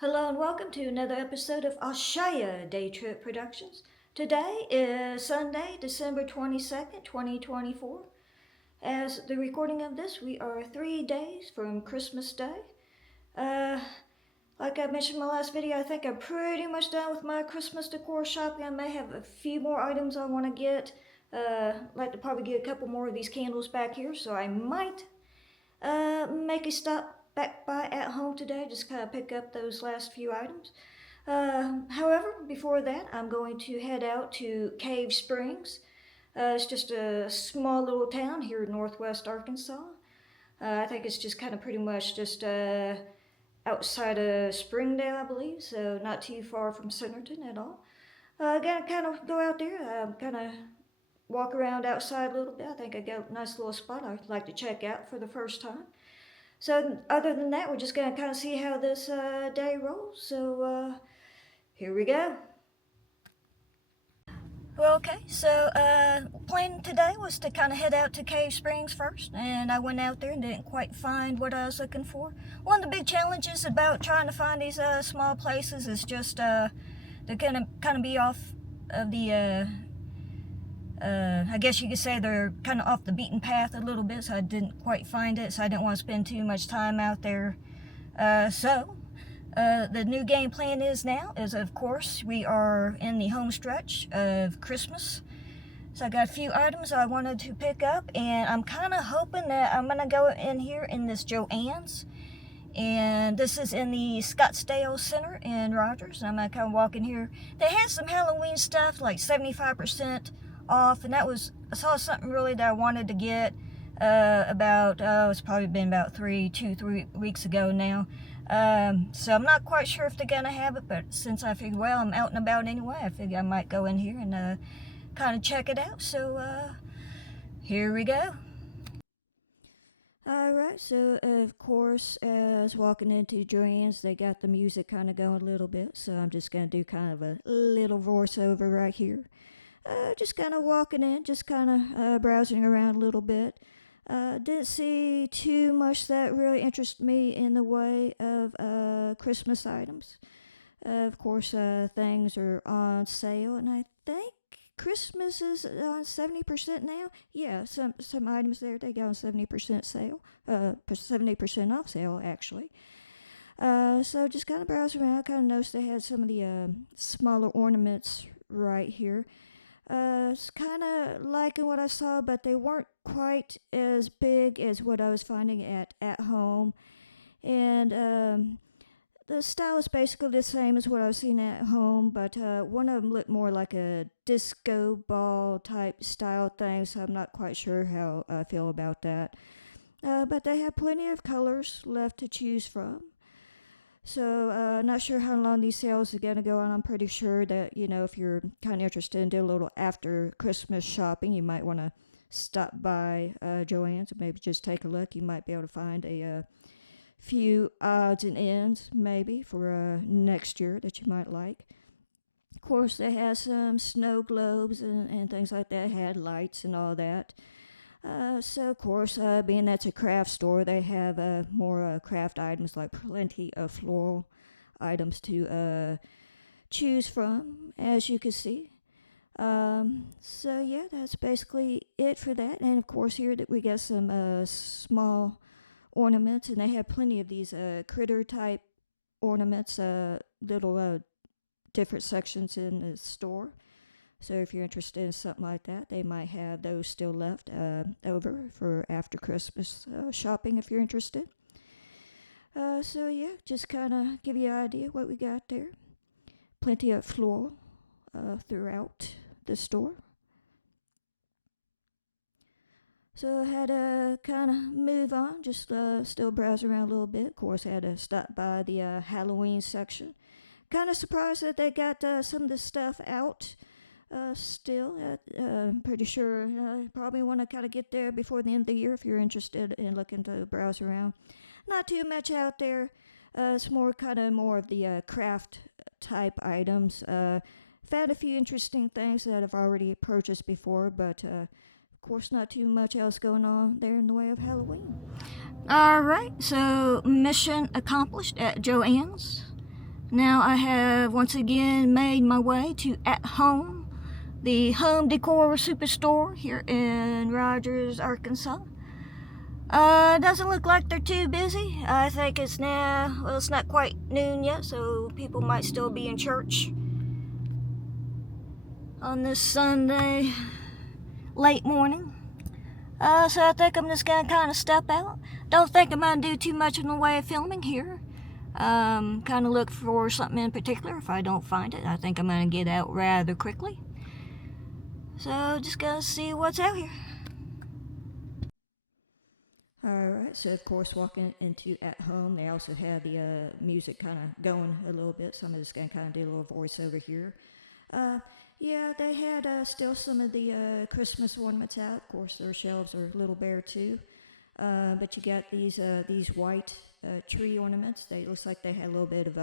Hello and welcome to another episode of Ashaya Day Trip Productions. Today is Sunday, December 22nd, 2024. As the recording of this, we are 3 days from Christmas Day. Uh, like I mentioned in my last video, I think I'm pretty much done with my Christmas decor shopping. I may have a few more items I want to get. Like to probably get a couple more of these candles back here, so I might make a stop back by at home today, just kind of pick up those last few items. However, before that, I'm going to head out to Cave Springs. It's just a small little town here in northwest Arkansas. I think it's just kind of pretty much just outside of Springdale, I believe, so not too far from Centerton at all. Gonna kind of go out there, kind of walk around outside a little bit. I think I got a nice little spot I'd like to check out for the first time. So other than that, we're just going to kind of see how this day rolls. So here we go. Well, okay, so plan today was to kind of head out to Cave Springs first, and I went out there and didn't quite find what I was looking for. One of the big challenges about trying to find these small places is just they're going to kind of be off of the I guess you could say they're kind of off the beaten path a little bit, so I didn't quite find it, so I didn't want to spend too much time out there. The new game plan is now is, of course, we are in the home stretch of Christmas. So I got a few items I wanted to pick up, and I'm kind of hoping that I'm going to go in here in this Joann's. And this is in the Scottsdale Center in Rogers. And I'm going to kind of walk in here. They had some Halloween stuff, like 75% off, and I saw something really that I wanted to get it's probably been about 3 weeks ago now. So I'm not quite sure if they're gonna have it, but since I figured, well, I'm out and about anyway, I figured I might go in here and kind of check it out. So here we go. Alright, so of course, as walking into Joann's, they got the music kind of going a little bit, so I'm just gonna do kind of a little voiceover right here. Just kind of walking in, just kind of browsing around a little bit. Didn't see too much that really interested me in the way of Christmas items. Of course, things are on sale, and I think Christmas is on 70% now. Yeah, some items there they got on 70% sale, 70% off sale actually. So just kind of browsing around, kind of noticed they had some of the smaller ornaments right here. It's kind of liking what I saw, but they weren't quite as big as what I was finding at home. And the style is basically the same as what I was seeing at home, but one of them looked more like a disco ball type style thing, so I'm not quite sure how I feel about that. But they have plenty of colors left to choose from. So, not sure how long these sales are going to go on. I'm pretty sure that, if you're kind of interested in doing a little after Christmas shopping, you might want to stop by Joann's and maybe just take a look. You might be able to find a few odds and ends, maybe, for next year that you might like. Of course, they have some snow globes and things like that, had lights and all that. So, of course, being that's a craft store, they have more craft items, like plenty of floral items to choose from, as you can see. So, yeah, that's basically it for that. And, of course, here that we got some small ornaments, and they have plenty of these critter type ornaments, little different sections in the store. So if you're interested in something like that, they might have those still left over for after Christmas shopping if you're interested. So yeah, just kind of give you an idea what we got there. Plenty of floral throughout the store. So I had to kind of move on, just still browse around a little bit. Of course, I had to stop by the Halloween section. Kind of surprised that they got some of the stuff out. Still, pretty sure probably want to kind of get there before the end of the year if you're interested in looking to browse around. Not too much out there. It's more of the craft type items. Found a few interesting things that I've already purchased before, but of course not too much else going on there in the way of Halloween. All right, so mission accomplished at Joann's. Now I have once again made my way to At Home, the home decor superstore here in Rogers, Arkansas. Doesn't look like they're too busy. I think it's now, well, it's not quite noon yet, so people might still be in church on this Sunday late morning. So I think I'm just gonna kind of step out. Don't think I'm gonna do too much in the way of filming here. Kind of look for something in particular. If I don't find it, I think I'm gonna get out rather quickly. So just gonna see what's out here. Alright, so of course walking into At Home, they also have the music kind of going a little bit, so I'm just going to kind of do a little voiceover here. Yeah, they had still some of the Christmas ornaments out. Of course, their shelves are a little bare too. But you got these white tree ornaments. They looks like they had a little bit of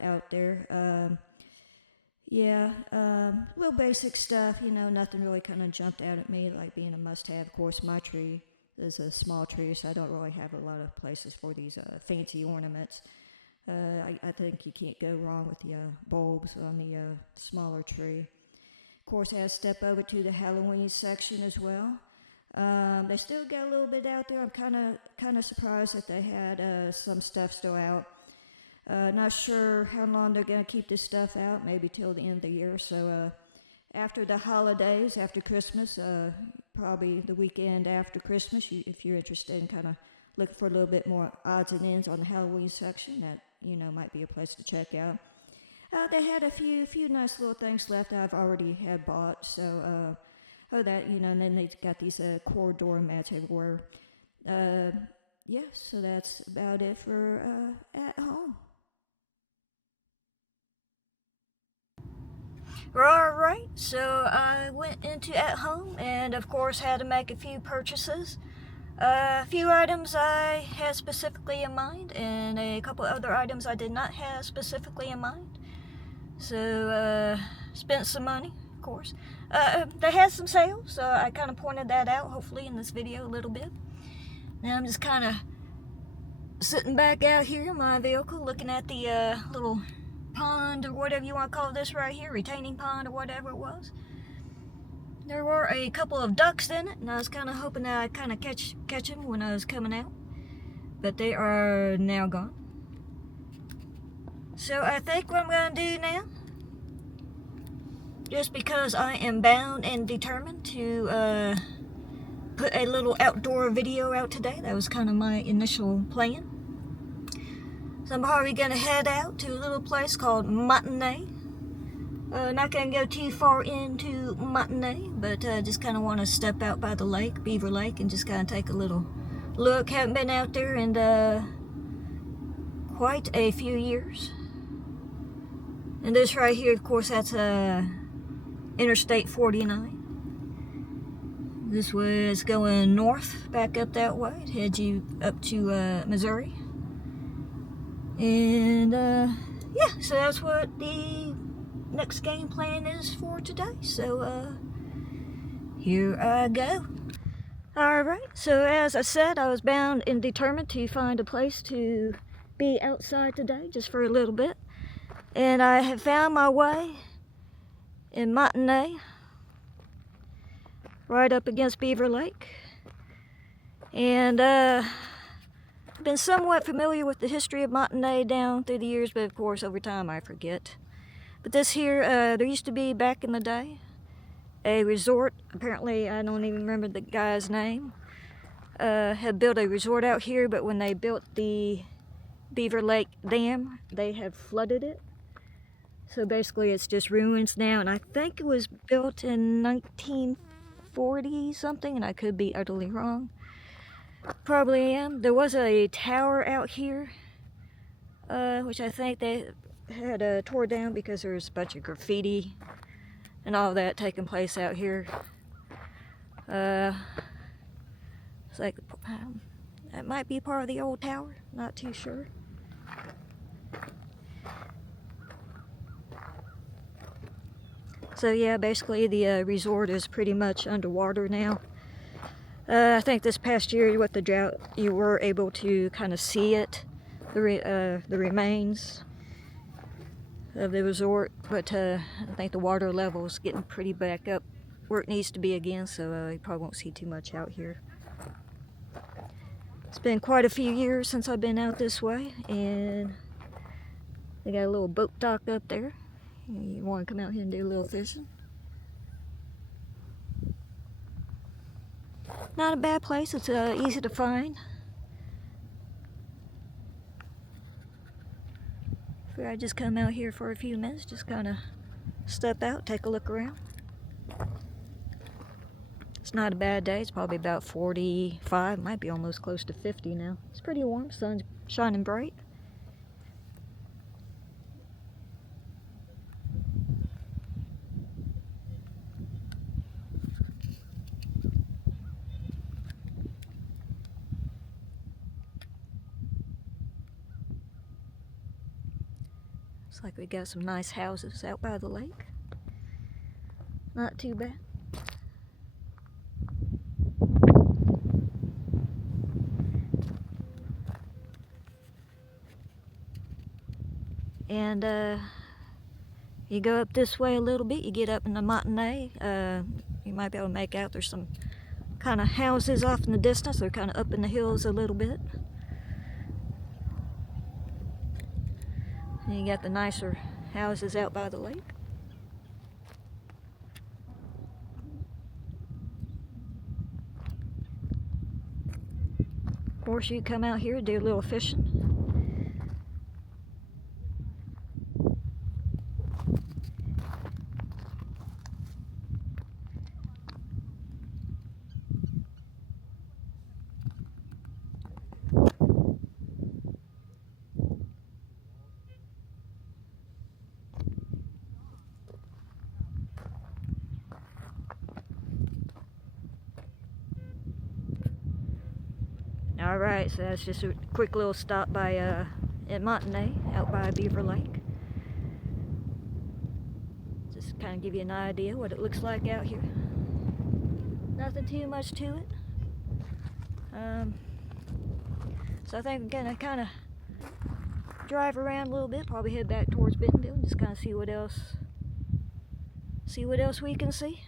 out there. Yeah, little basic stuff, you know, nothing really kind of jumped out at me like being a must-have. Of course, my tree is a small tree, so I don't really have a lot of places for these fancy ornaments. I think you can't go wrong with the bulbs on the smaller tree. Of course, I had to step over to the Halloween section as well. They still got a little bit out there. I'm kind of surprised that they had some stuff still out. Not sure how long they're going to keep this stuff out, maybe till the end of the year. So after the holidays, after Christmas, probably the weekend after Christmas, if you're interested in kind of looking for a little bit more odds and ends on the Halloween section, that, you know, might be a place to check out. They had a few nice little things left that I've already had bought. So that, you know, and then they got these corridor mats everywhere. Yeah, so that's about it for At Home. Alright, so I went into At Home and of course had to make a few purchases. A few items I had specifically in mind and a couple other items I did not have specifically in mind. So spent some money, of course. They had some sales, so I kind of pointed that out hopefully in this video a little bit. Now I'm just kind of sitting back out here in my vehicle looking at the little pond or whatever you want to call this right here, retaining pond or whatever it was. There were a couple of ducks in it, and I was kind of hoping that I'd kind of catch them when I was coming out, but they are now gone. So I think what I'm going to do now, just because I am bound and determined to put a little outdoor video out today, that was kind of my initial plan. So I'm probably going to head out to a little place called Monte Ne. Not going to go too far into Monte Ne, but just kind of want to step out by the lake, Beaver Lake, and just kind of take a little look. Haven't been out there in quite a few years. And this right here, of course, that's Interstate 49. This was going north, back up that way. It heads you up to Missouri. And yeah, so that's what the next game plan is for today. So here I go. Alright, so as I said, I was bound and determined to find a place to be outside today just for a little bit. And I have found my way in Monte Ne, right up against Beaver Lake. And I've been somewhat familiar with the history of Monte Ne down through the years, but of course over time I forget. But this here, there used to be back in the day a resort. Apparently, I don't even remember the guy's name. Had built a resort out here, but when they built the Beaver Lake Dam, they have flooded it. So basically it's just ruins now, and I think it was built in 1940 something, and I could be utterly wrong. Probably am. There was a tower out here, which I think they had tore down because there was a bunch of graffiti and all that taking place out here. It's like that might be part of the old tower, not too sure. So yeah, basically the resort is pretty much underwater now. I think this past year with the drought, you were able to kind of see it, the remains. of the resort, but I think the water level is getting pretty back up where it needs to be again, so you probably won't see too much out here. It's been quite a few years since I've been out this way, and they got a little boat dock up there. You want to come out here and do a little fishing. Not a bad place, it's easy to find. Figure I just come out here for a few minutes, just kind of step out, take a look around. It's not a bad day. It's probably about 45, might be almost close to 50 now. It's pretty warm, sun's shining bright. Looks like we got some nice houses out by the lake. Not too bad. And you go up this way a little bit, you get up in the Monte Ne. You might be able to make out there's some kind of houses off in the distance. They're kind of up in the hills a little bit. And you got the nicer houses out by the lake. Of course, you come out here and do a little fishing. Alright, so that's just a quick little stop by at Monte Ne, out by Beaver Lake. Just kind of give you an idea what it looks like out here. Nothing too much to it. So I think I'm gonna kind of drive around a little bit, probably head back towards Bentonville, and just kind of see what else we can see.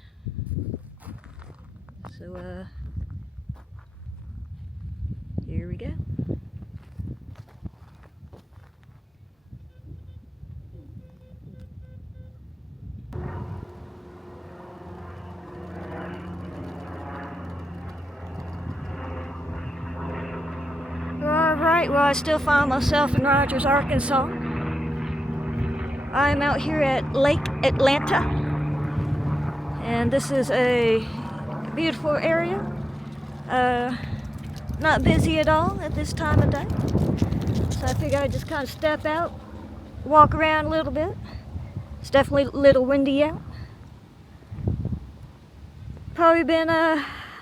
So here we go. Alright, well, I still find myself in Rogers, Arkansas. I'm out here at Lake Atalanta, and this is a beautiful area. Not busy at all at this time of day, so I figured I'd just kind of step out, walk around a little bit. It's definitely a little windy out. Probably been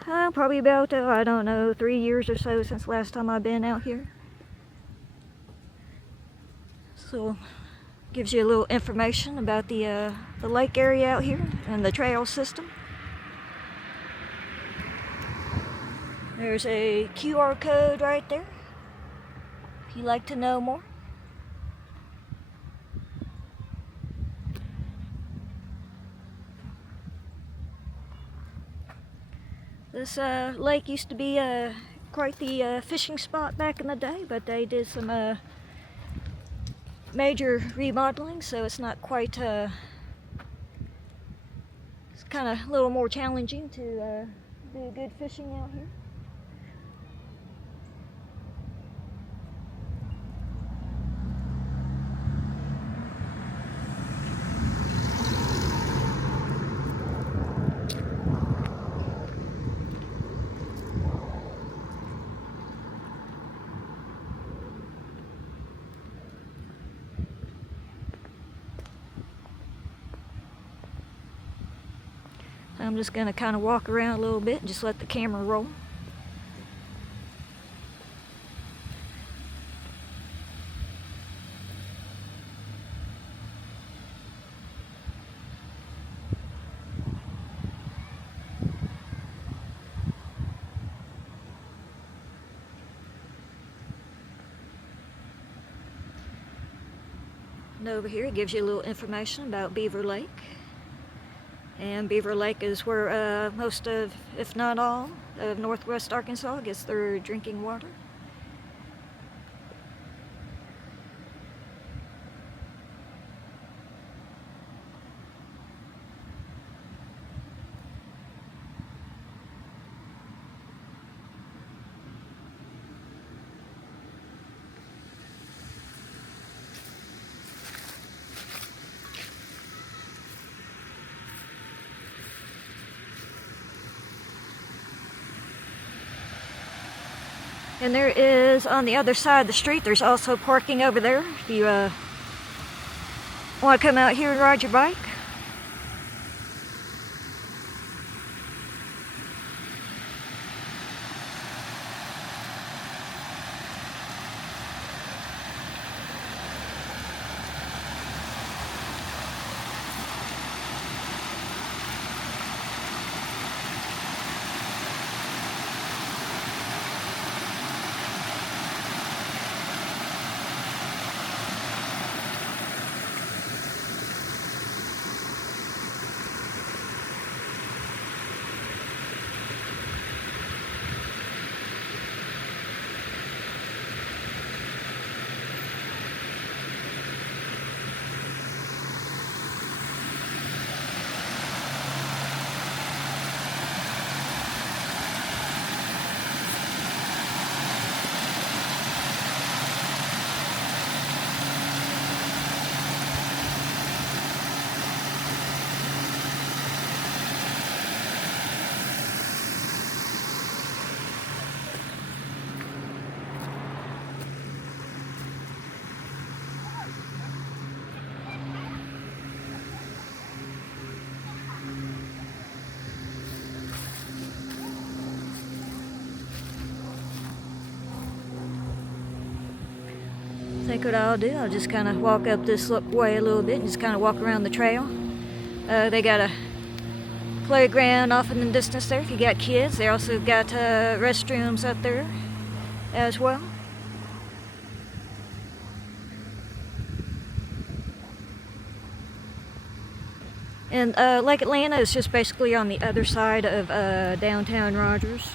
probably about I don't know, 3 years or so since last time I've been out here. So gives you a little information about the lake area out here and the trail system. There's a QR code right there if you'd like to know more. This lake used to be quite the fishing spot back in the day, but they did some major remodeling, so it's not quite, it's kind of a little more challenging to do good fishing out here. I'm just going to kind of walk around a little bit and just let the camera roll. And over here it gives you a little information about Beaver Lake. And Beaver Lake is where most of, if not all, of northwest Arkansas gets their drinking water. And there is, on the other side of the street, there's also parking over there if you want to come out here and ride your bike. I think what I'll do, I'll just kind of walk up this way a little bit and just kind of walk around the trail. They got a playground off in the distance there if you got kids. They also got restrooms up there as well. And Lake Atalanta is just basically on the other side of downtown Rogers.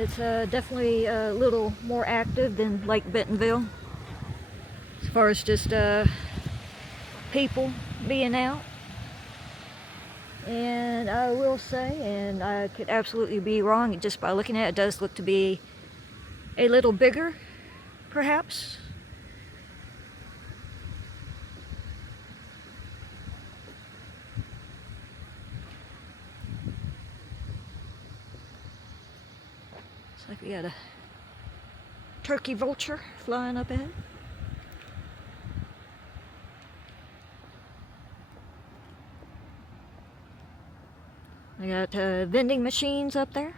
It's definitely a little more active than Lake Bentonville as far as just people being out. And I will say, and I could absolutely be wrong, just by looking at it, it does look to be a little bigger, perhaps. Like we got a turkey vulture flying up ahead. I got vending machines up there.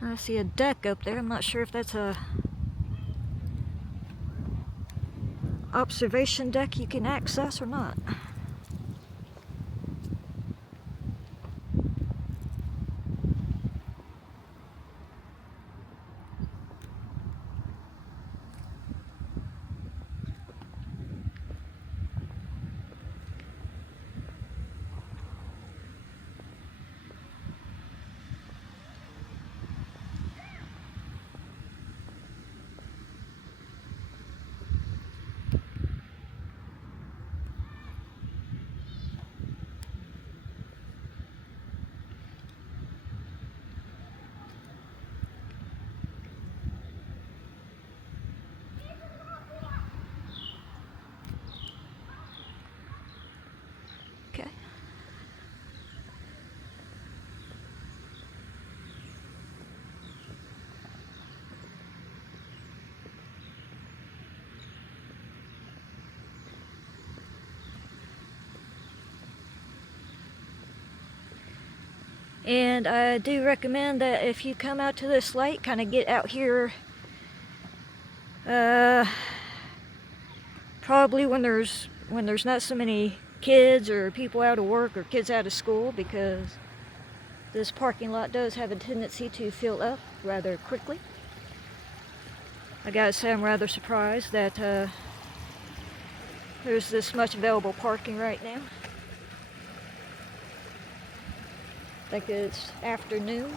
I see a deck up there. I'm not sure if that's a observation deck you can access or not. And I do recommend that if you come out to this lake, kind of get out here probably when there's not so many kids or people out of work or kids out of school, because this parking lot does have a tendency to fill up rather quickly. I gotta say, I'm rather surprised that there's this much available parking right now. I think it's afternoon.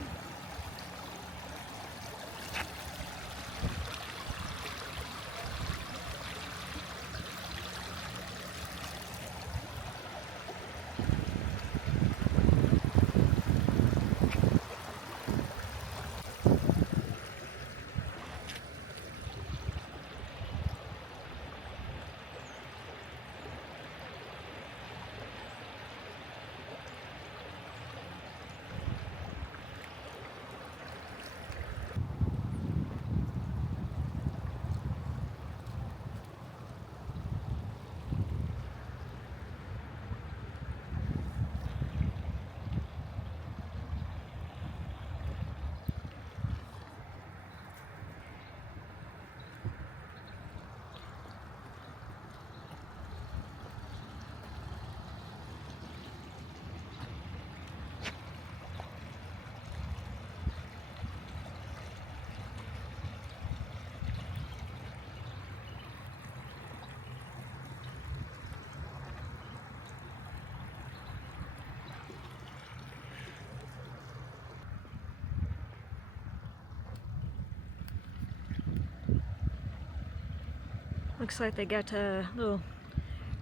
Looks like they got little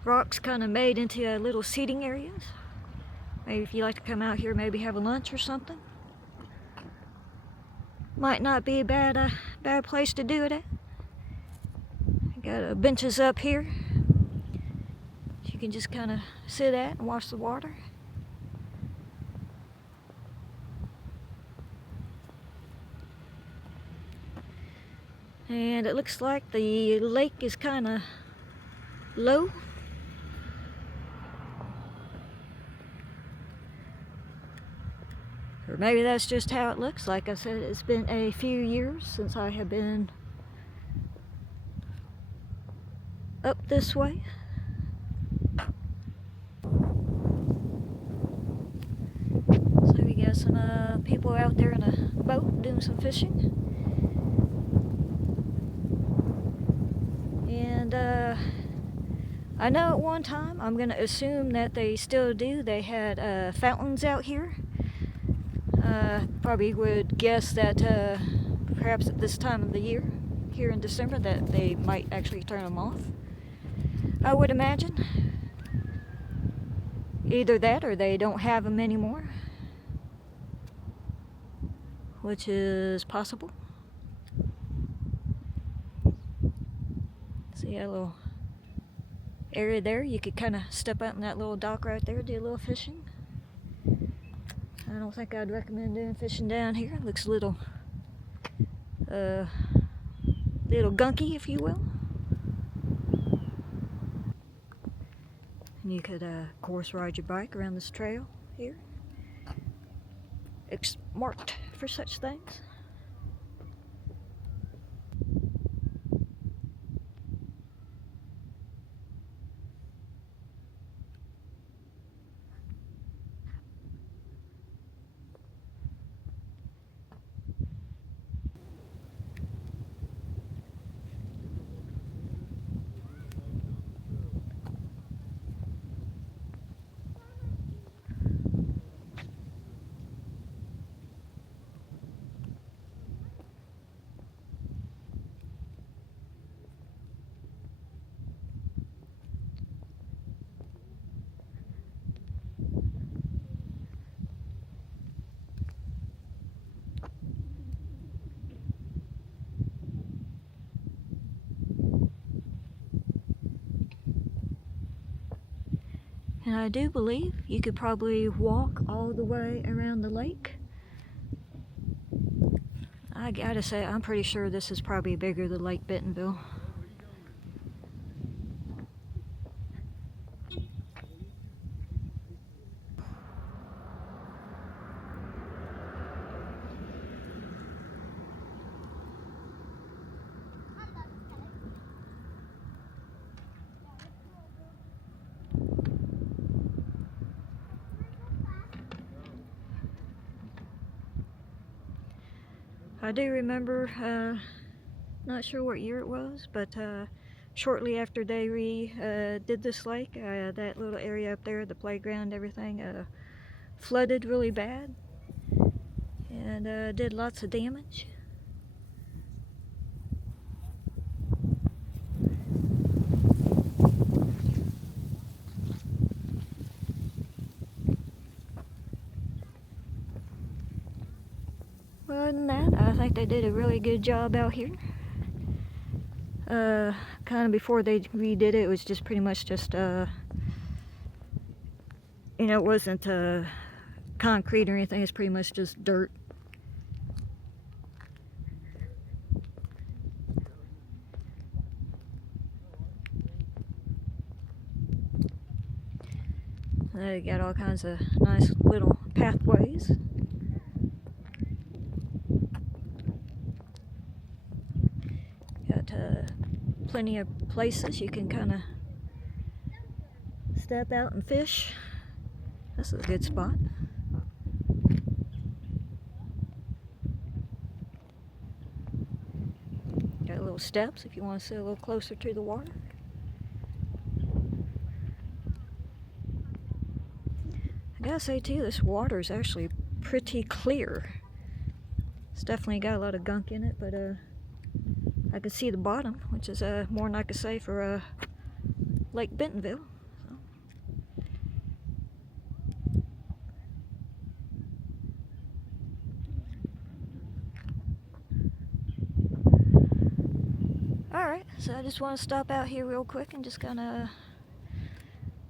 rocks kind of made into little seating areas. Maybe if you like to come out here, maybe have a lunch or something. Might not be a bad place to do it at. Got benches up here you can just kind of sit at and watch the water. And it looks like the lake is kind of low. Or maybe that's just how it looks. Like I said, it's been a few years since I have been up this way. So we got some people out there in a boat doing some fishing. And I know at one time, I'm going to assume that they still do, they had fountains out here. Probably would guess that perhaps at this time of the year, here in December, that they might actually turn them off. I would imagine. Either that or they don't have them anymore, which is possible. See a little area there. You could kind of step out in that little dock right there, do a little fishing. I don't think I'd recommend doing fishing down here. It looks a little gunky, if you will. And you could, of course, ride your bike around this trail here. It's marked for such things. And I do believe you could probably walk all the way around the lake. I gotta say, I'm pretty sure this is probably bigger than Lake Bentonville. I do remember, not sure what year it was, but shortly after they did this lake, that little area up there, the playground, everything, flooded really bad and did lots of damage. Other than that, I think they did a really good job out here. Kind of before they redid it, it was just pretty much just, it wasn't concrete or anything, it's pretty much just dirt. They got all kinds of nice little pathways. Got plenty of places you can kind of step out and fish. This is a good spot. Got little steps if you want to sit a little closer to the water. I gotta say too, this water is actually pretty clear. It's definitely got a lot of gunk in it, but I can see the bottom, which is more than I could say for Lake Bentonville. Alright, so I just want to stop out here real quick and just kind of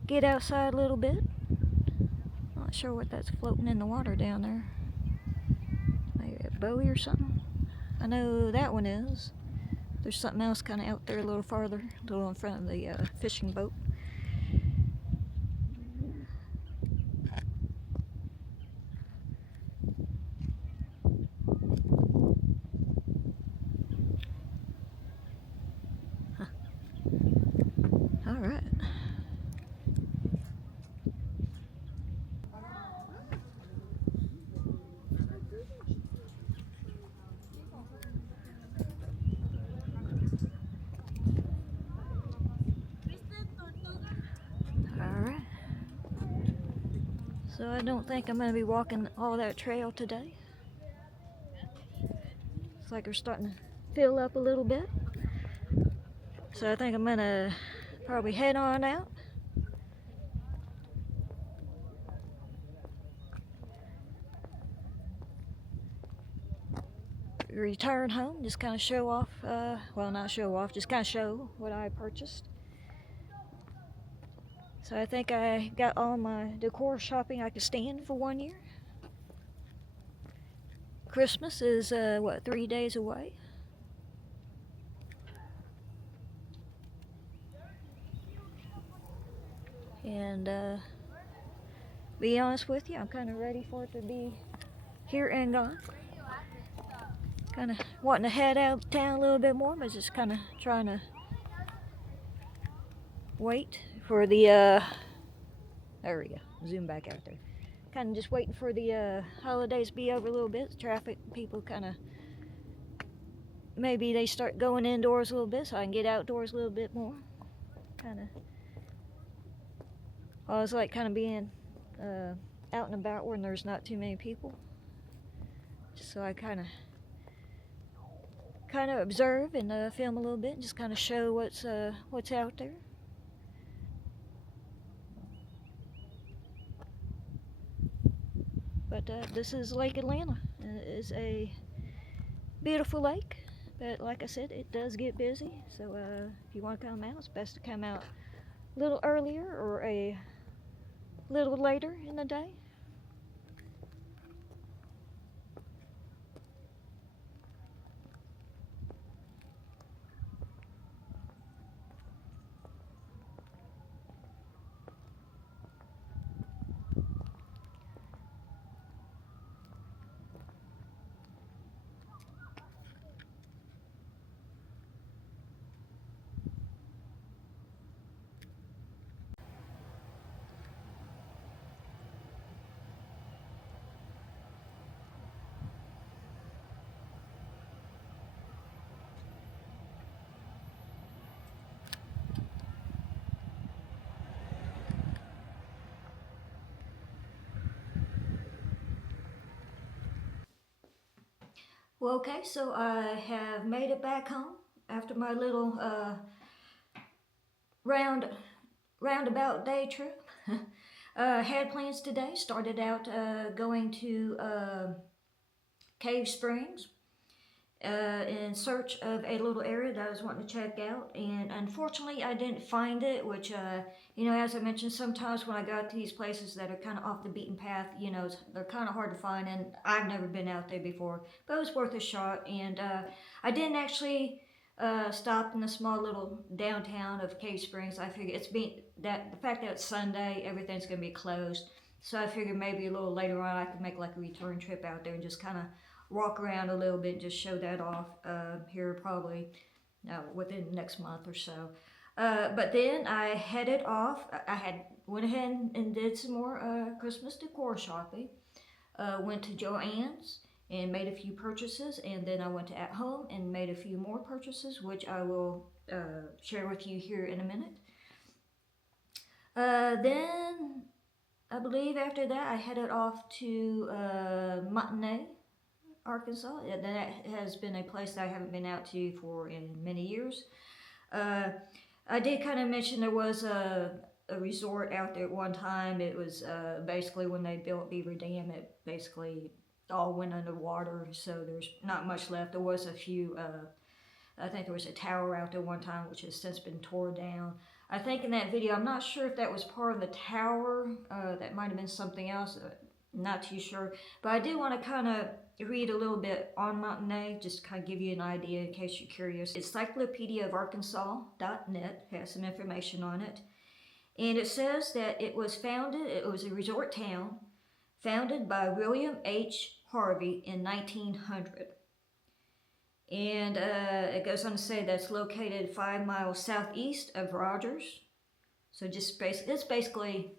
get outside a little bit. Not sure what that's floating in the water down there. Maybe a buoy or something? I know that one is. There's something else kind of out there a little farther, a little in front of the fishing boat. Alright. Alright. So I don't think I'm going to be walking all that trail today. It's like we're starting to fill up a little bit. So I think I'm going to probably head on out. Return home, just kind of show off, well, not show off, just kind of show what I purchased. So I think I got all my decor shopping I could stand for 1 year. Christmas is, 3 days away? And, be honest with you, I'm kind of ready for it to be here and gone. Kind of wanting to head out of town a little bit more, but just kind of trying to wait for the, there we go, zoom back out there. Kind of just waiting for the holidays to be over a little bit. Traffic, people kind of, maybe they start going indoors a little bit so I can get outdoors a little bit more. Kind of, I always like kind of being out and about when there's not too many people. Just so I kind of observe and film a little bit and just kind of show what's out there. But this is Lake Atalanta. It is a beautiful lake, but like I said, it does get busy. So if you want to come out, it's best to come out a little earlier or a little later in the day. Well, okay, so I have made it back home after my little round roundabout day trip. Had plans today. Started out going to Cave Springs in search of a little area that I was wanting to check out, and unfortunately I didn't find it, which as I mentioned, sometimes when I go out to these places that are kind of off the beaten path, they're kind of hard to find, and I've never been out there before, but it was worth a shot. And I didn't actually stop in the small little downtown of Cave Springs. I figured the fact that it's Sunday, everything's gonna be closed, so I figured maybe a little later on I could make like a return trip out there and just kind of walk around a little bit and just show that off here probably within the next month or so. But then I headed off. I had went ahead and did some more Christmas decor shopping. Went to Joann's and made a few purchases, and then I went to At Home and made a few more purchases, which I will share with you here in a minute. Then I believe after that I headed off to Monte Ne, Arkansas. That has been a place that I haven't been out to for in many years. I did kind of mention there was a resort out there at one time. It was basically when they built Beaver Dam, it basically all went underwater, so there's not much left. There was a few, I think there was a tower out there one time, which has since been torn down. I think in that video, I'm not sure if that was part of the tower. That might have been something else. Not too sure. But I did want to kind of read a little bit on Monte Ne, just to kind of give you an idea in case you're curious. Encyclopedia of Arkansas.net has some information on it. And it says that it was a resort town founded by William H. Harvey in 1900. And it goes on to say that's located 5 miles southeast of Rogers. So it's basically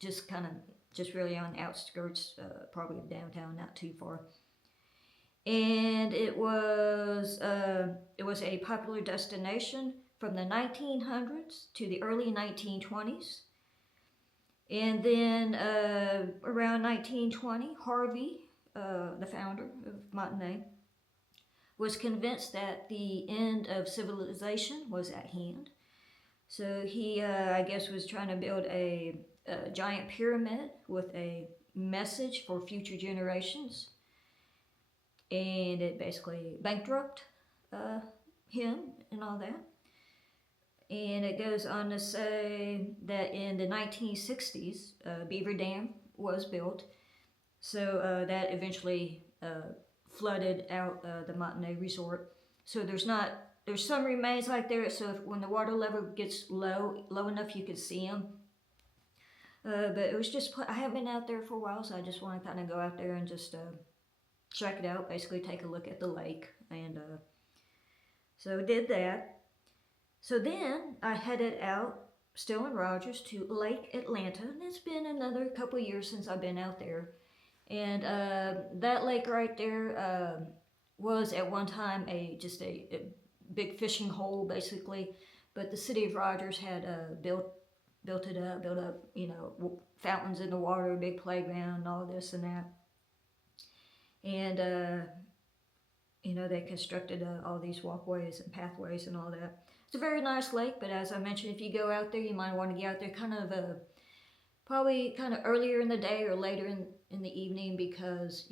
just kind of just really on the outskirts, probably of downtown, not too far. And it was a popular destination from the 1900s to the early 1920s. And then around 1920, Harvey, the founder of Monte Ne, was convinced that the end of civilization was at hand. So he, I guess, was trying to build a giant pyramid with a message for future generations, and it basically bankrupted him and all that. And it goes on to say that in the 1960s, Beaver Dam was built, so that eventually flooded out the Monte Ne resort. So there's some remains like there, so when the water level gets low enough you can see them. But it was just, I haven't been out there for a while, so I just want to kind of go out there and just check it out, basically take a look at the lake. And so did that. So then I headed out, still in Rogers, to Lake Atalanta, and it's been another couple of years since I've been out there. And that lake right there was at one time just a big fishing hole, basically. But the city of Rogers had built up, fountains in the water, big playground, and all this and that. And, they constructed all these walkways and pathways and all that. It's a very nice lake, but as I mentioned, if you go out there, you might want to get out there kind of probably kind of earlier in the day or later in the evening, because,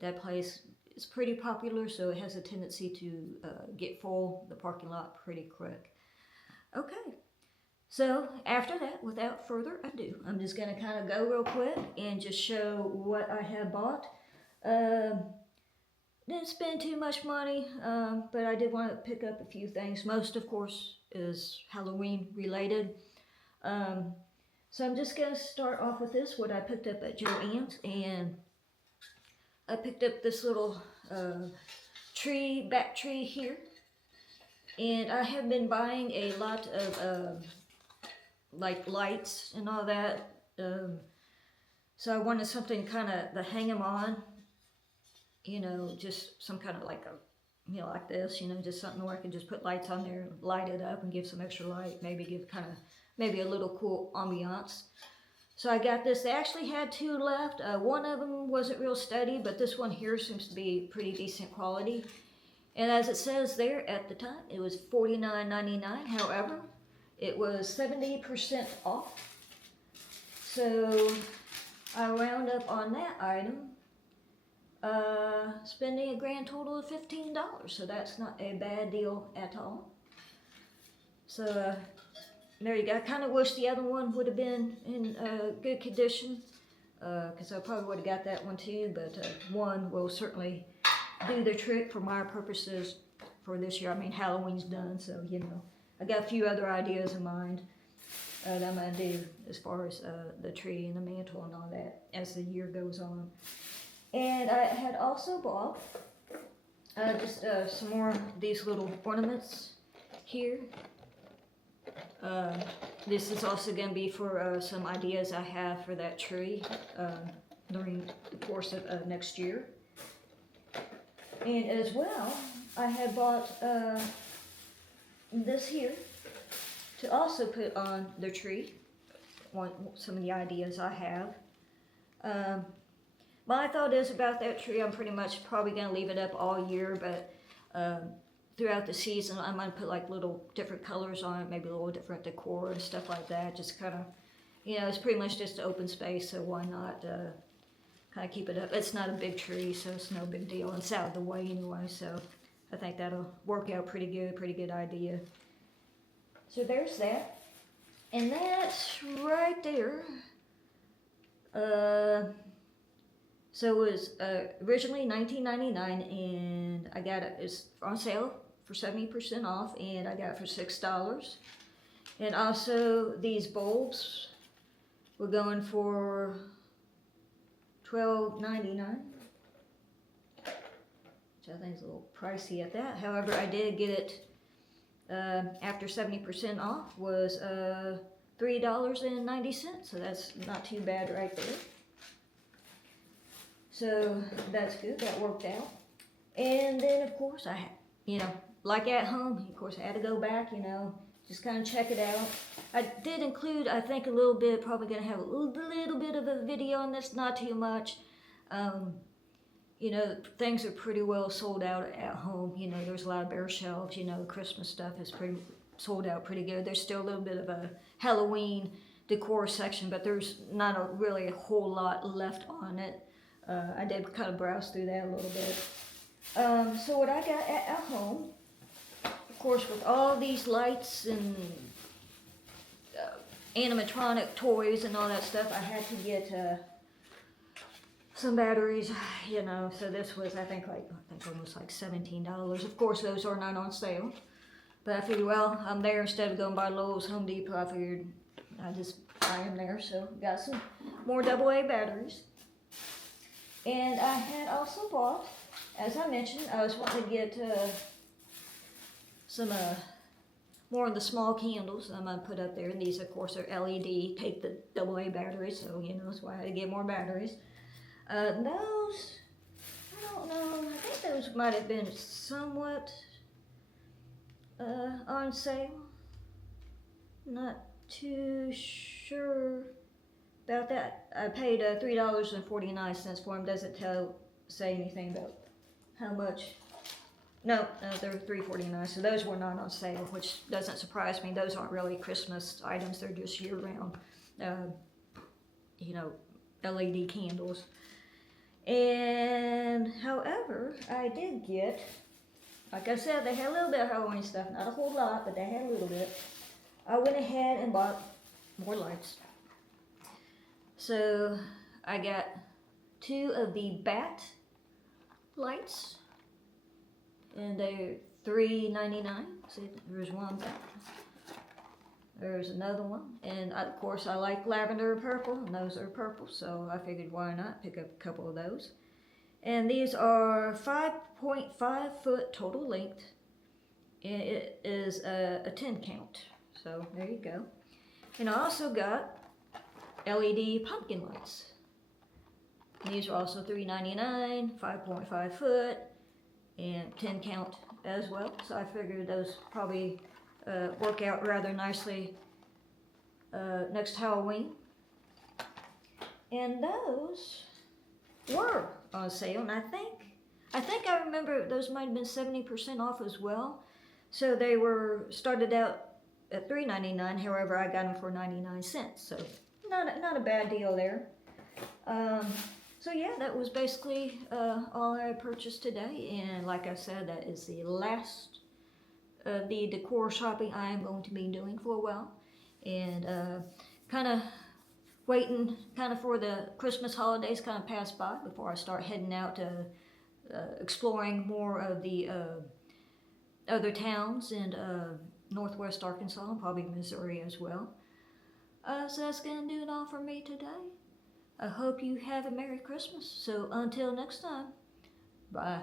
that place is pretty popular, so it has a tendency to get full, the parking lot, pretty quick. Okay. So after that, without further ado, I'm just going to kind of go real quick and just show what I have bought. Didn't spend too much money, but I did want to pick up a few things. Most, of course, is Halloween related. So I'm just going to start off with this, what I picked up at Joann's. And I picked up this little back tree here. And I have been buying a lot of like lights and all that. So I wanted something kind of to hang them on. Just some kind of like like this, just something where I can just put lights on there, light it up and give some extra light, maybe give maybe a little cool ambiance. So I got this. They actually had two left. One of them wasn't real steady, but this one here seems to be pretty decent quality. And as it says there at the time, it was $49.99. However, it was 70% off. So I wound up on that item spending a grand total of $15. So that's not a bad deal at all. So there you go. I kind of wish the other one would have been in good condition, because I probably would have got that one too, but one will certainly do the trick for my purposes for this year. I mean, Halloween's done, so you know, I got a few other ideas in mind that I'm going to do as far as the tree and the mantle and all that as the year goes on. And I had also bought just some more of these little ornaments here. This is also going to be for some ideas I have for that tree during the course of next year. And as well, I had bought this here to also put on the tree, some of the ideas I have. My thought is about that tree, I'm pretty much probably going to leave it up all year, but throughout the season, I might put like little different colors on it, maybe a little different decor and stuff like that. Just kind of, you know, it's pretty much just an open space, so why not kind of keep it up. It's not a big tree, so it's no big deal. It's out of the way anyway, so I think that'll work out pretty good idea. So there's that. And that's right there. So it was originally $19.99, and I got it. It's on sale for 70% off, and I got it for $6. And also these bulbs were going for $12.99, which I think is a little pricey at that. However, I did get it after 70% off was $3.90, so that's not too bad right there. So that's good, that worked out. And then of course I had, you know, like at home, of course I had to go back, you know, just kind of check it out. I did include, I think, a little bit, probably going to have a little bit of a video on this, not too much. You know, things are pretty well sold out at home. You know, there's a lot of bare shelves, you know, Christmas stuff is pretty sold out pretty good. There's still a little bit of a Halloween decor section, but there's not really a whole lot left on it. I did kind of browse through that a little bit. So what I got at home, of course, with all these lights and animatronic toys and all that stuff, I had to get some batteries, you know. So this was, I think almost like $17. Of course, those are not on sale. But I figured, well, I'm there, instead of going by Lowe's, Home Depot, I figured I just buy them there. So got some more AA batteries. And I had also bought, as I mentioned, I was wanting to get some more of the small candles I'm going to put up there. And these, of course, are LED, take the AA batteries, so, you know, that's why I had to get more batteries. Those, I don't know, I think those might have been somewhat on sale. Not too sure about that. I paid $3.49 for them. Doesn't say anything about how much. No, they're $3.49. So those were not on sale, which doesn't surprise me. Those aren't really Christmas items. They're just year-round, you know, LED candles. And however, I did get, like I said, they had a little bit of Halloween stuff. Not a whole lot, but they had a little bit. I went ahead and bought more lights. So I got 2 of the bat lights, and they're $3.99. See, there's one there. There's another one, and of course I like lavender and purple, and those are purple, so I figured why not pick up a couple of those. And these are 5.5 foot total length, and it is a 10 count. So there you go. And I also got LED pumpkin lights. These are also $3.99, 5.5 foot, and 10 count as well. So I figured those probably work out rather nicely next Halloween. And those were on sale, and I remember those might have been 70% off as well. So they were started out at $3.99. However, I got them for 99¢. So not a bad deal there. So yeah, that was basically all I purchased today. And like I said, that is the last of the decor shopping I am going to be doing for a while. And kind of waiting kind of for the Christmas holidays kind of pass by before I start heading out to exploring more of the other towns in northwest Arkansas and probably Missouri as well. So that's going to do it all for me today. I hope you have a Merry Christmas. So until next time, bye.